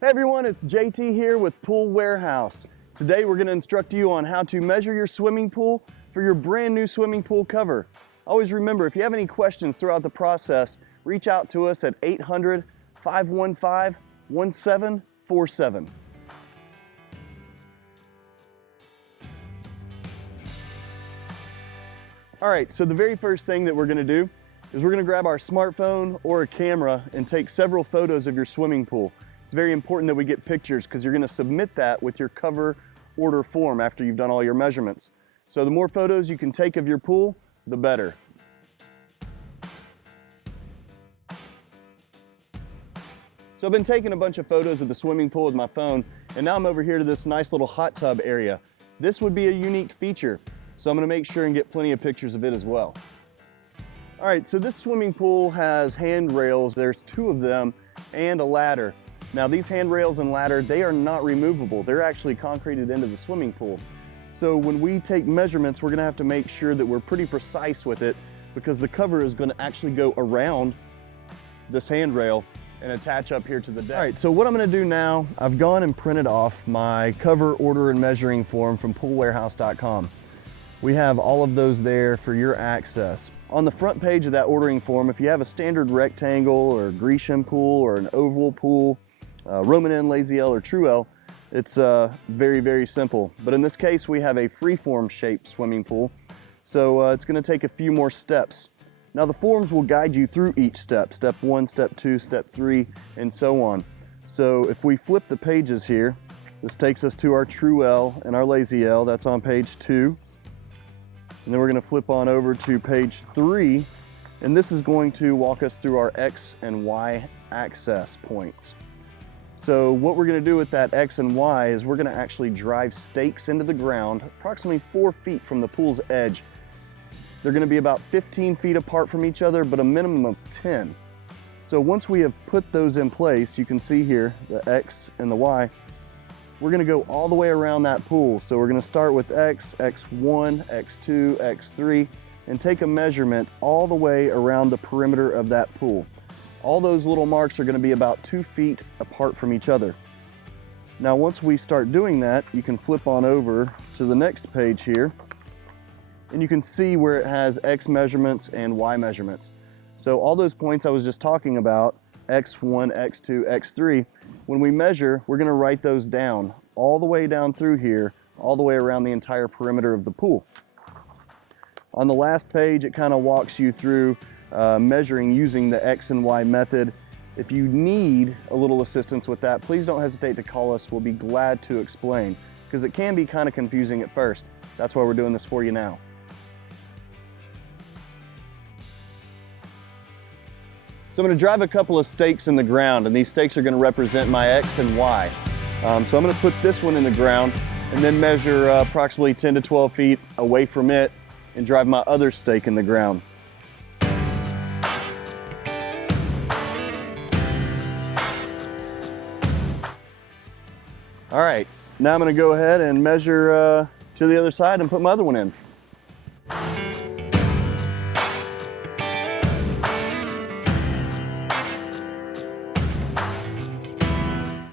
Hey everyone, it's JT here with Pool Warehouse. Today we're going to instruct you on how to measure your swimming pool for your brand new swimming pool cover. Always remember, if you have any questions throughout the process, reach out to us at 800-515-1747. All right, so the very first thing that we're going to do is we're going to grab our smartphone or a camera and take several photos of your swimming pool. It's very important that we get pictures because you're going to submit that with your cover order form after you've done all your measurements. So the more photos you can take of your pool, the better. So I've been taking a bunch of photos of the swimming pool with my phone, and now I'm over here to this nice little hot tub area. This would be a unique feature, so I'm going to make sure and get plenty of pictures of it as well. All right, so this swimming pool has handrails. There's 2 of them and a ladder. Now these handrails and ladder, they are not removable. They're actually concreted into the swimming pool. So when we take measurements, we're gonna have to make sure that we're pretty precise with it because the cover is gonna actually go around this handrail and attach up here to the deck. All right, so what I'm gonna do now, I've gone and printed off my cover order and measuring form from poolwarehouse.com. We have all of those there for your access. On the front page of that ordering form, if you have a standard rectangle or Grecian pool or an oval pool, Roman N, Lazy L, or True L, it's very, very simple. But in this case, we have a freeform shaped swimming pool. So it's gonna take a few more steps. Now the forms will guide you through each step, step 1, step 2, step 3, and so on. So if we flip the pages here, this takes us to our True L and our Lazy L. That's on page 2. And then we're gonna flip on over to page 3, and this is going to walk us through our X and Y access points. So what we're gonna do with that X and Y is we're gonna actually drive stakes into the ground approximately 4 feet from the pool's edge. They're gonna be about 15 feet apart from each other, but a minimum of 10. So once we have put those in place, you can see here, the X and the Y, we're gonna go all the way around that pool. So we're gonna start with X, X1, X2, X3, and take a measurement all the way around the perimeter of that pool. All those little marks are gonna be about 2 feet apart from each other. Now once we start doing that, you can flip on over to the next page here, and you can see where it has X measurements and Y measurements. So all those points I was just talking about, X1, X2, X3, when we measure, we're gonna write those down all the way down through here, all the way around the entire perimeter of the pool. On the last page, it kind of walks you through measuring using the X and Y method. If you need a little assistance with that, please don't hesitate to call us. We'll be glad to explain because it can be kind of confusing at first. That's why we're doing this for you now. So I'm going to drive a couple of stakes in the ground, and these stakes are going to represent my X and Y. So I'm going to put this one in the ground and then measure approximately 10 to 12 feet away from it and drive my other stake in the ground. All right, now I'm gonna go ahead and measure to the other side and put my other one in.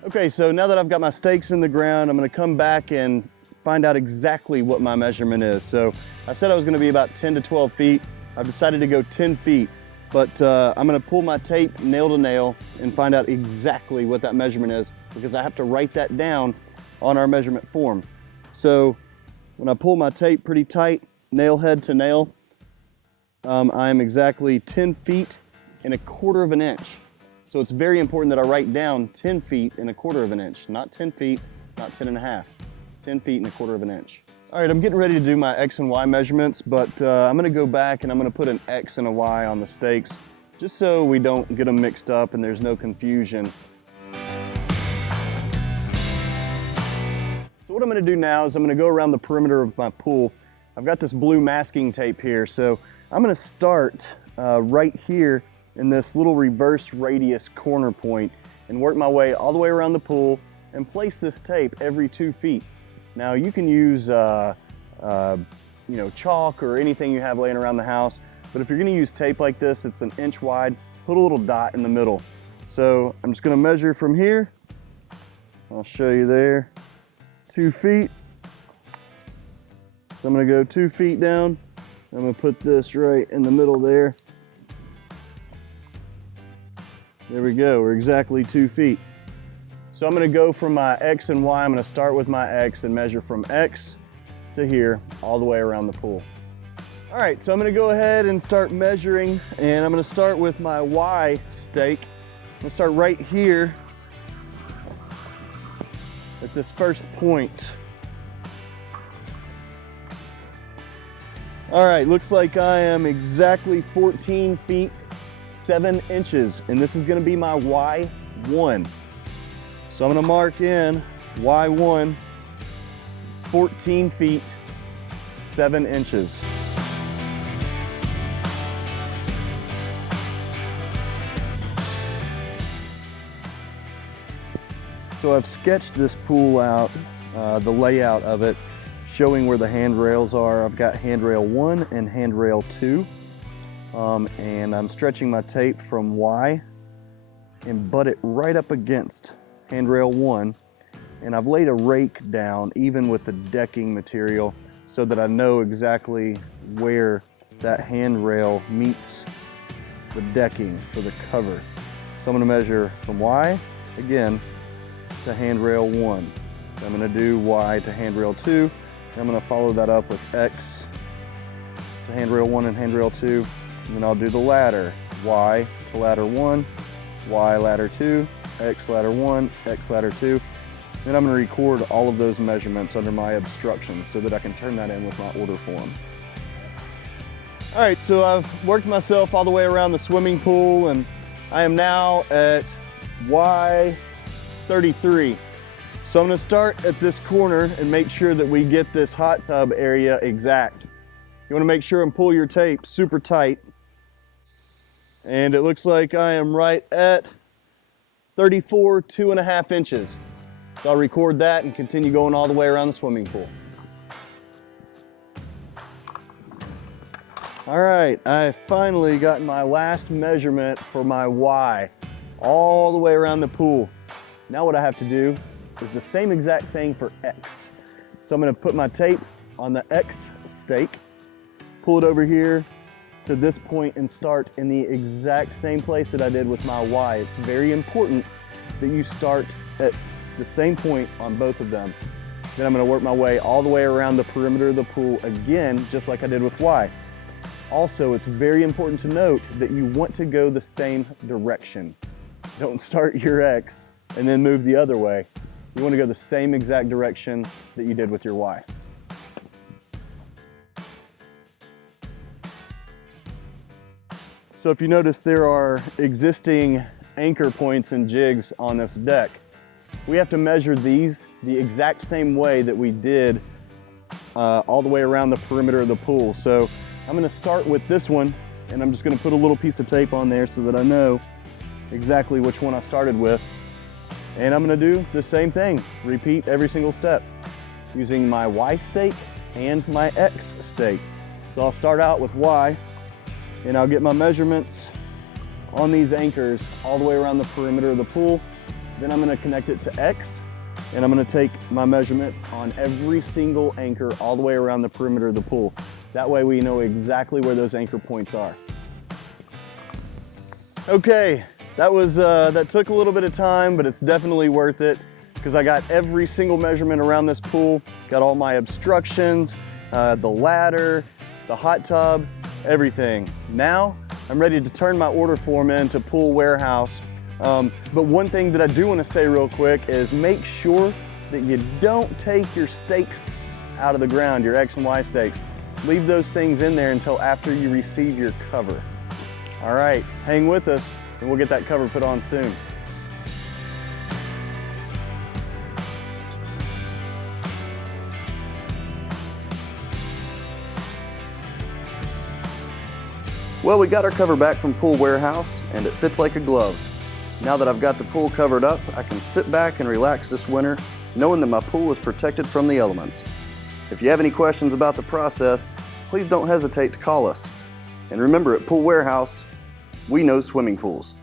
Okay, so now that I've got my stakes in the ground, I'm gonna come back and find out exactly what my measurement is. So I said I was gonna be about 10 to 12 feet. I've decided to go 10 feet, but I'm gonna pull my tape nail to nail and find out exactly what that measurement is because I have to write that down on our measurement form. So when I pull my tape pretty tight, nail head to nail, I'm exactly 10 feet and 1/4 of an inch. So it's very important that I write down 10 feet and 1/4 of an inch, not 10 feet, not 10 and a half, 10 feet and 1/4 of an inch. All right, I'm getting ready to do my X and Y measurements, but I'm gonna go back and I'm gonna put an X and a Y on the stakes just so we don't get them mixed up and there's no confusion. So what I'm gonna do now is I'm gonna go around the perimeter of my pool. I've got this blue masking tape here, so I'm gonna start right here in this little reverse radius corner point and work my way all the way around the pool and place this tape every 2 feet. Now you can use chalk or anything you have laying around the house, but if you're gonna use tape like this, it's 1 inch wide, put a little dot in the middle. So I'm just gonna measure from here I'll show you there. 2 feet. So I'm gonna go 2 feet down. I'm gonna put this right in the middle there. There we go, we're exactly 2 feet. So I'm gonna go from my X and Y. I'm gonna start with my X and measure from X to here, all the way around the pool. All right, so I'm gonna go ahead and start measuring, and I'm gonna start with my Y stake. I'm gonna start right here at this first point. All right, looks like I am exactly 14 feet 7 inches, and this is gonna be my Y1. So I'm gonna mark in Y1, 14 feet 7 inches. So I've sketched this pool out, the layout of it, showing where the handrails are. I've got handrail 1 and handrail 2. And I'm stretching my tape from Y and butt it right up against handrail 1. And I've laid a rake down even with the decking material so that I know exactly where that handrail meets the decking for the cover. So I'm gonna measure from Y, again, to handrail 1. I'm gonna do Y to handrail 2. I'm gonna follow that up with X to handrail 1 and handrail 2. And then I'll do the ladder. Y to ladder 1, Y ladder 2, X ladder 1, X ladder 2. Then I'm gonna record all of those measurements under my obstructions so that I can turn that in with my order form. All right, so I've worked myself all the way around the swimming pool, and I am now at Y33. So I'm gonna start at this corner and make sure that we get this hot tub area exact. You wanna make sure and pull your tape super tight. And it looks like I am right at 34, 2.5 inches. So I'll record that and continue going all the way around the swimming pool. All right, I finally got my last measurement for my Y, all the way around the pool. Now what I have to do is the same exact thing for X. So I'm gonna put my tape on the X stake, pull it over here to this point and start in the exact same place that I did with my Y. It's very important that you start at the same point on both of them. Then I'm gonna work my way all the way around the perimeter of the pool again, just like I did with Y. Also, it's very important to note that you want to go the same direction. Don't start your X and then move the other way. You want to go the same exact direction that you did with your Y. So if you notice, there are existing anchor points and jigs on this deck. We have to measure these the exact same way that we did all the way around the perimeter of the pool. So I'm gonna start with this one, and I'm just gonna put a little piece of tape on there so that I know exactly which one I started with. And I'm gonna do the same thing, repeat every single step, using my Y stake and my X stake. So I'll start out with Y, and I'll get my measurements on these anchors all the way around the perimeter of the pool. Then I'm gonna connect it to X, and I'm gonna take my measurement on every single anchor all the way around the perimeter of the pool. That way we know exactly where those anchor points are. Okay, that took a little bit of time, but it's definitely worth it because I got every single measurement around this pool, got all my obstructions, the ladder, the hot tub, everything. Now I'm ready to turn my order form in to Pool Warehouse. But one thing that I do want to say real quick is make sure that you don't take your stakes out of the ground, your X and Y stakes. Leave those things in there until after you receive your cover. All right, hang with us and we'll get that cover put on soon. Well, we got our cover back from Pool Warehouse and it fits like a glove. Now that I've got the pool covered up, I can sit back and relax this winter, knowing that my pool is protected from the elements. If you have any questions about the process, please don't hesitate to call us. And remember, at Pool Warehouse, we know swimming pools.